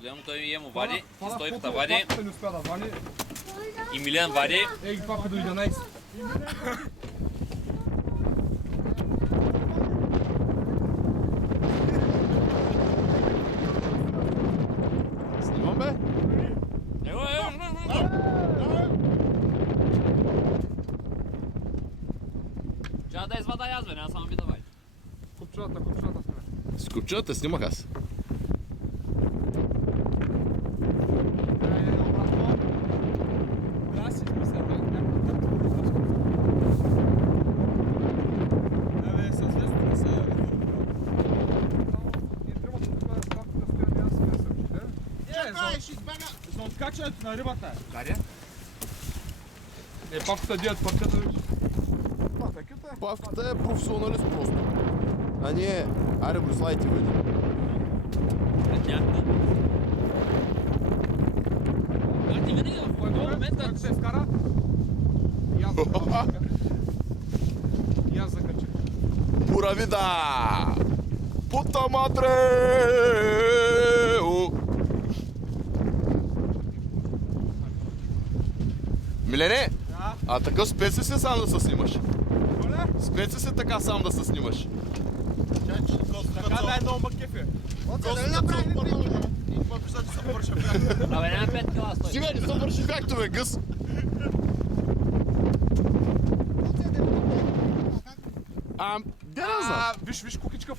Гледам, той емо вади, стойката вади, Не успя да вади. и Милен вади. Ей, папа до 11. Снимам, бе? Чакай да извада аз, бе, няма само ви давай. Купчата сме. С купчата снимах аз. Да, си измисля, някакъв с весто не се... И трябва да това ставката стоя, няма се сърчите. Чакай, ще избяга! За откачането на рибата е. Гаря? Папката дият парчета вече. Павката е професионалист просто. А ние... Аре, Борислай, ти бъде. Как ти винаги в кой момент, Как се изкара? И аз закачах. Пура вида! Пута матре! Милене, а такъв спец ли си сам да се снимаш? Спец ли си така сам да се снимаш? Така най-много ма кефе. Абе, няма 5 кила стой. Стига, не се върши както бе, гъс! Де не знам. Виж кукичка в